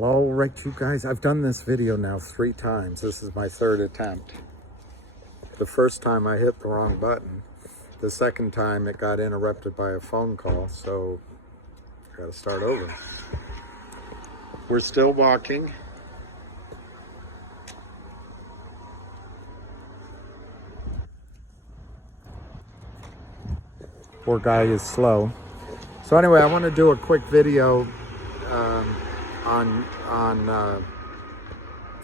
All right, you guys, I've done this video now 3 times. This is my 3rd attempt. The first time I hit the wrong button. The second time it got interrupted by a phone call, so I gotta start over. We're still walking. Poor guy is slow. So anyway, I want to do a quick video on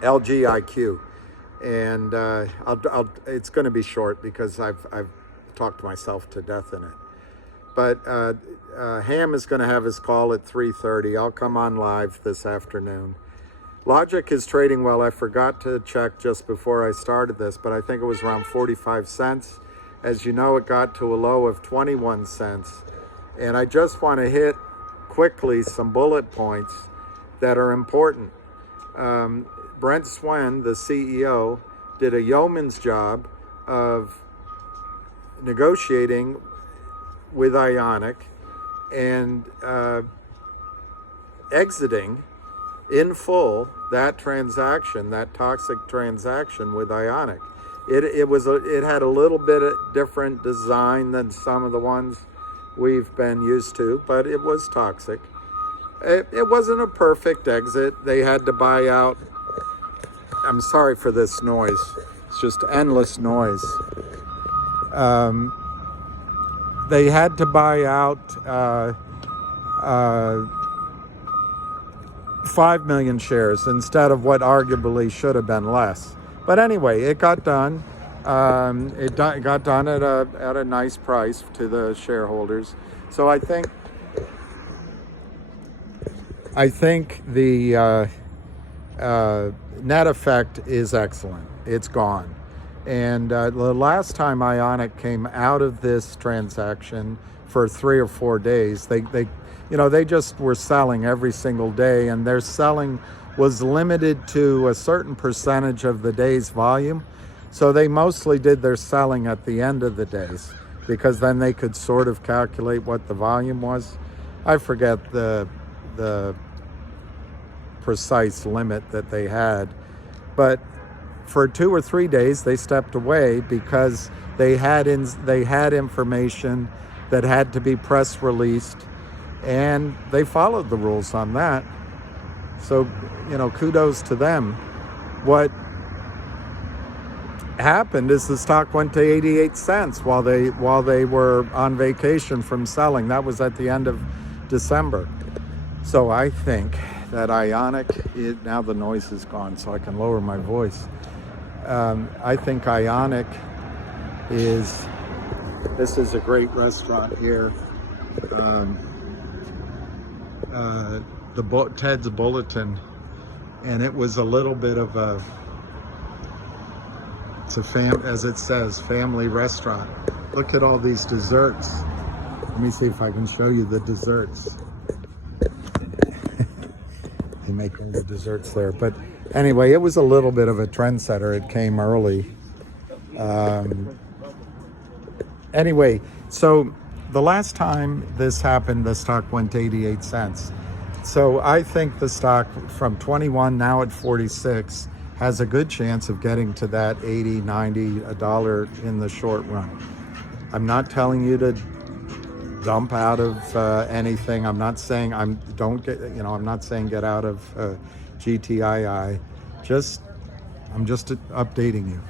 LGIQ, and it's going to be short because I've talked myself to death in it. But Ham is going to have his call at 3:30. I'll come on live this afternoon. Logic is trading well. I forgot to check just before I started this, but I think it was around 45 cents. As you know, it got to a low of 21 cents. And I just want to hit quickly some bullet points that are important. Brent Swen, the CEO, did a yeoman's job of negotiating with Ionic and exiting in full that transaction, that toxic transaction with Ionic. It had a little bit of different design than some of the ones we've been used to, but it was toxic. It wasn't a perfect exit. They had to buy out. I'm sorry for this noise. It's just endless noise. They had to buy out 5 million shares instead of what arguably should have been less. But anyway, it got done. It got done at a nice price to the shareholders. So I think the net effect is excellent. It's gone. And the last time Ionic came out of this transaction for 3 or 4 days, they just were selling every single day, and their selling was limited to a certain percentage of the day's volume. So they mostly did their selling at the end of the days, because then they could sort of calculate what the volume was. I forget the precise limit that they had, but for 2 or 3 days they stepped away because they had information that had to be press released, and they followed the rules on that. So, kudos to them. What happened is the stock went to 88 cents while they were on vacation from selling. That was at the end of December. So I think that Ionic, now the noise is gone, so I can lower my voice. I think Ionic this is a great restaurant here. Ted's Bulletin, and it was a little bit of it's as it says, family restaurant. Look at all these desserts. Let me see if I can show you the desserts. They make all the desserts there. But anyway, it was a little bit of a trendsetter. It came early. Anyway, so the last time this happened, the stock went to 88 cents. So I think the stock from 21 now at 46 has a good chance of getting to that 80, 90, $1 in the short run. I'm not telling you to dump out of anything. I'm not saying I'm not saying get out of GTII. I'm just updating you.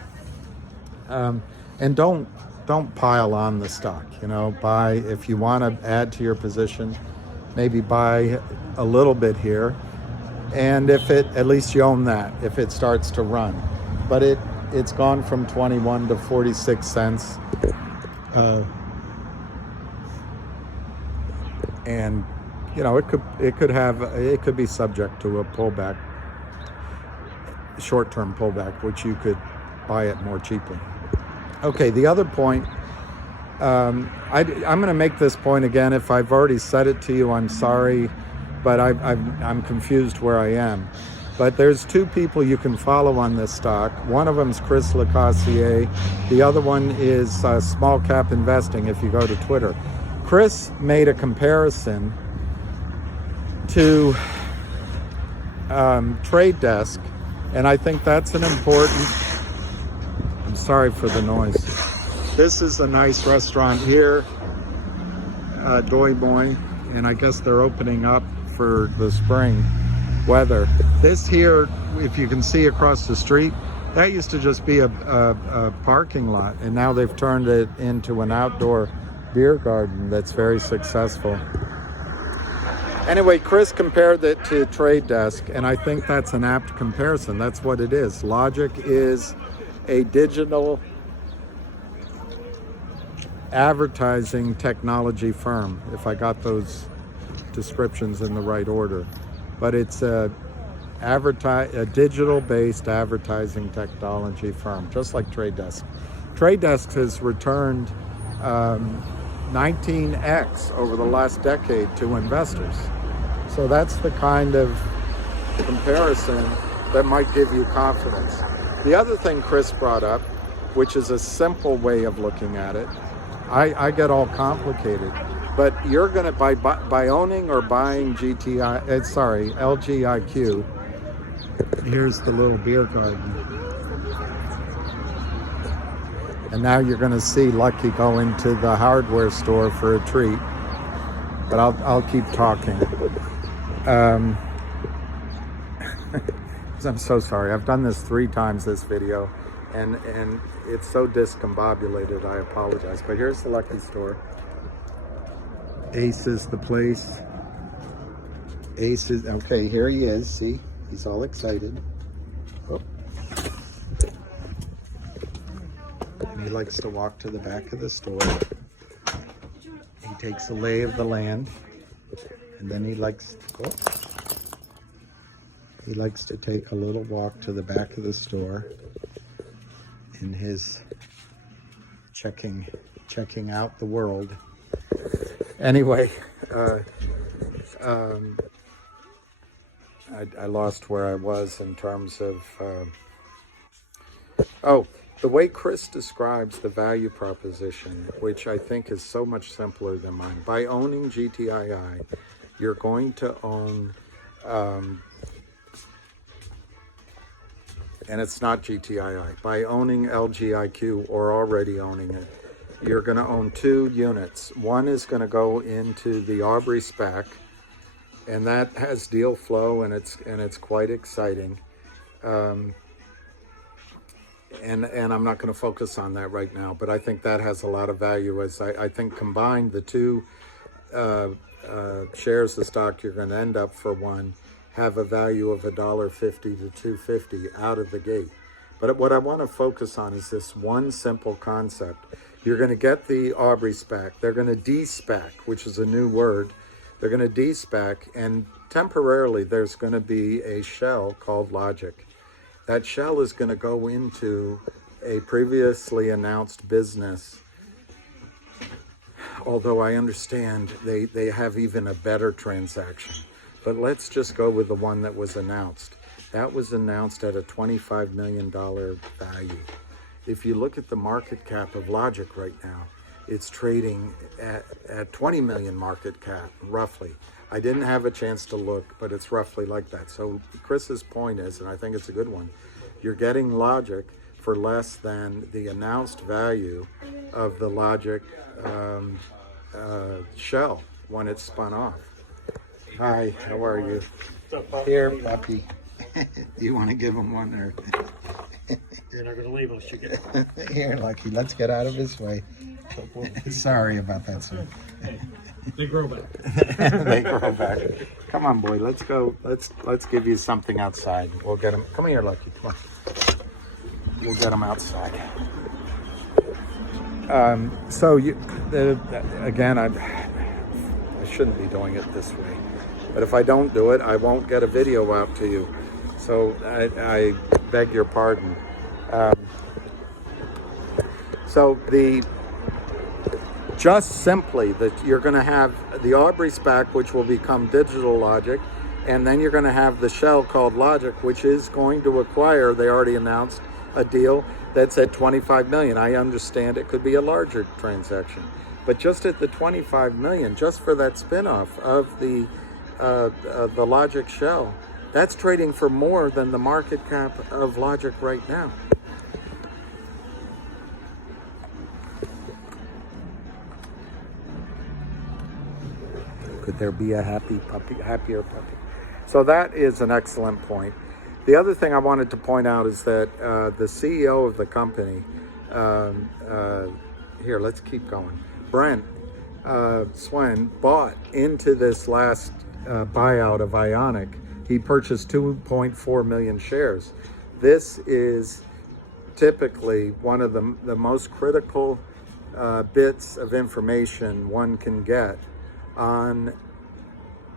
And don't pile on the stock. Buy, if you want to add to your position, maybe buy a little bit here, and if at least you own that if it starts to run. But it's gone from 21 to 46 cents, and it could be subject to a pullback, short-term pullback, which you could buy it more cheaply. Okay, the other point, I'm going to make this point again. If I've already said it to you, I'm sorry, but I'm confused where I am. But there's 2 people you can follow on this stock. One of them is Chris Lacassiere. The other one is Small Cap Investing, if you go to Twitter. Chris made a comparison to trade desk, and I think that's an important, I'm sorry for the noise. This is a nice restaurant here, Doi Moi, and I guess they're opening up for the spring weather. This here, if you can see across the street, that used to just be a parking lot, and now they've turned it into an outdoor beer garden that's very successful. Anyway, Chris compared it to Trade Desk, and I think that's an apt comparison. That's what it is. Logic is a digital advertising technology firm, if I got those descriptions in the right order. But it's a digital-based advertising technology firm, just like Trade Desk. Trade Desk has returned 19x over the last decade to investors. So that's the kind of comparison that might give you confidence. The other thing Chris brought up, which is a simple way of looking at it, I get all complicated, but you're going to, by owning or buying LGIQ, here's the little beer garden. And now you're going to see Lucky go into the hardware store for a treat. But I'll keep talking. I'm so sorry. I've done this 3 times, this video, and it's so discombobulated. I apologize. But here's the Lucky store. Ace is the place. Ace is, okay, here he is. See, he's all excited. Oh. And he likes to walk to the back of the store. He takes a lay of the land, and then he likes to take a little walk to the back of the store in his checking out the world. Anyway, I lost where I was in terms of the way Chris describes the value proposition, which I think is so much simpler than mine. By owning GTII, you're going to own, and it's not GTII, by owning LGIQ or already owning it, you're going to own 2 units. One is going to go into the Aubrey SPAC, and that has deal flow, and it's quite exciting. And I'm not going to focus on that right now, but I think that has a lot of value. As I think combined, the 2 shares of stock you're going to end up for one have a value of $1.50 to $2.50 out of the gate. But what I want to focus on is this one simple concept. You're going to get the Aubrey SPAC. They're going to de-SPAC, which is a new word. They're going to de-SPAC, and temporarily there's going to be a shell called Logic. That shell is going to go into a previously announced business, although I understand they have even a better transaction. But let's just go with the one that was announced. That was announced at a $25 million value. If you look at the market cap of Logic right now, it's trading at 20 million market cap, roughly. I didn't have a chance to look, but it's roughly like that. So Chris's point is, and I think it's a good one, you're getting Logic for less than the announced value of the Logic shell when it's spun off. Hi, how are you? Here, puppy. Do you want to give him one? Or You're not going to leave unless you get it. Here, Lucky, let's get out of his way. Sorry about that, sir. Hey, they grow back. They grow back. Come on, boy. Let's go. Let's give you something outside. We'll get him. Come here, Lucky. Come on. We'll get him outside. So again, I shouldn't be doing it this way, but if I don't do it, I won't get a video out to you. So I beg your pardon. Just simply that you're going to have the Aubrey SPAC, which will become Digital Logic, and then you're going to have the shell called Logic, which is going to acquire, they already announced a deal that's at 25 million. I understand it could be a larger transaction, but just at the 25 million, just for that spinoff of the Logic shell, That's trading for more than the market cap of Logic right now. Could there be a happier puppy? So that is an excellent point. The other thing I wanted to point out is that the CEO of the company, here, let's keep going. Brent Swen bought into this last buyout of Ionic. He purchased 2.4 million shares. This is typically one of the most critical bits of information one can get on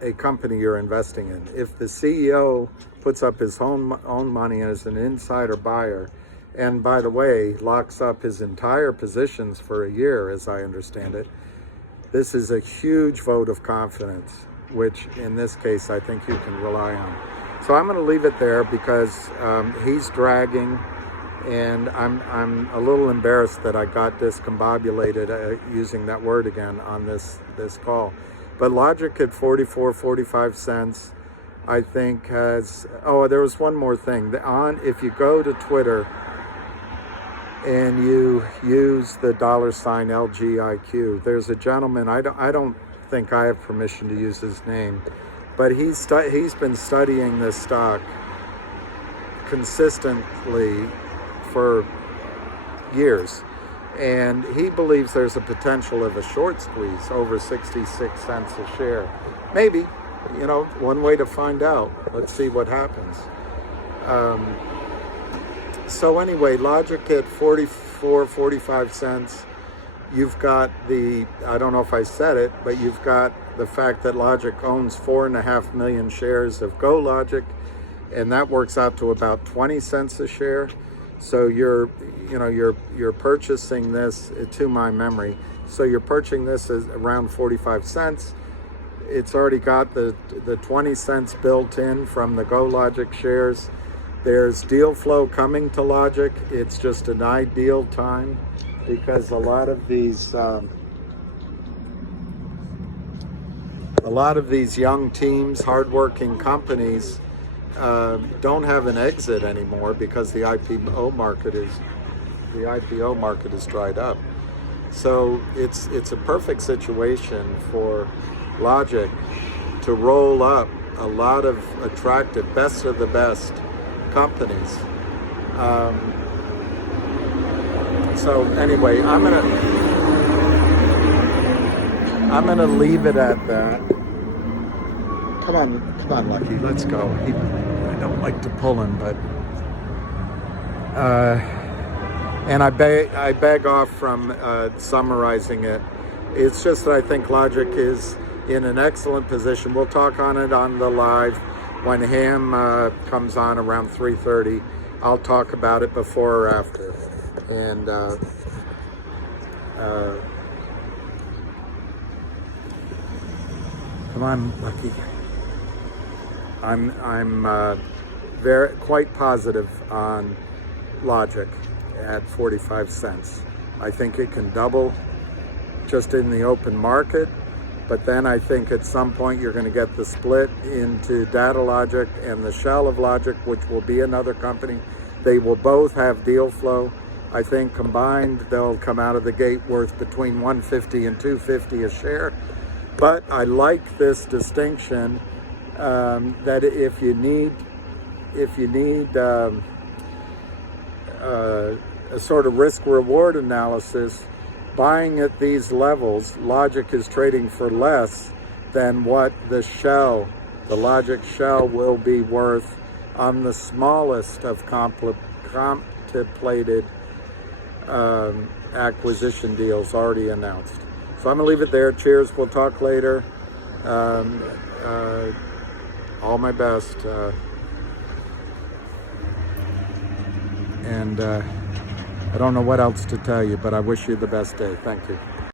a company you're investing in. If the CEO puts up his own money as an insider buyer, and by the way, locks up his entire positions for a year, as I understand it, this is a huge vote of confidence, which in this case, I think you can rely on. So I'm going to leave it there because he's dragging, and I'm a little embarrassed that I got discombobulated using that word again on this call. But Logic at 45 cents, I think has, oh, there was one more thing. If you go to Twitter and you use the $ LGIQ, there's a gentleman, I don't think I have permission to use his name, but he's been studying this stock consistently for years, and he believes there's a potential of a short squeeze over 66 cents a share. Maybe, one way to find out. Let's see what happens. So anyway, Logic at 45 cents. You've got I don't know if I said it, but you've got the fact that Logic owns 4.5 million shares of GoLogic, and that works out to about 20 cents a share. So you're purchasing this, to my memory, so you're purchasing this as around 45 cents. It's already got the 20 cents built in from the GoLogic shares. There's deal flow coming to Logic. It's just an ideal time because a lot of these young teams, hardworking companies, don't have an exit anymore because the IPO market is dried up. So it's a perfect situation for Logic to roll up a lot of attractive, best of the best companies. So anyway, I'm gonna leave it at that. Come on, Lucky, let's go. I don't like to pull him, but and I beg off from summarizing it. It's just that I think Logic is in an excellent position. We'll talk on it on the live when Ham comes on around 3:30. I'll talk about it before or after. And come on, Lucky. I'm quite positive on Logic at 45 cents. I think it can double just in the open market, but then I think at some point you're going to get the split into Data Logic and the shell of Logic, which will be another company. They will both have deal flow. I think combined they'll come out of the gate worth between 150 and 250 a share. But I like this distinction that if you need a sort of risk-reward analysis, buying at these levels, Logic is trading for less than what the Logic shell will be worth on the smallest of contemplated acquisition deals already announced. So I'm gonna leave it there. Cheers, we'll talk later. All my best. And I don't know what else to tell you, but I wish you the best day. Thank you.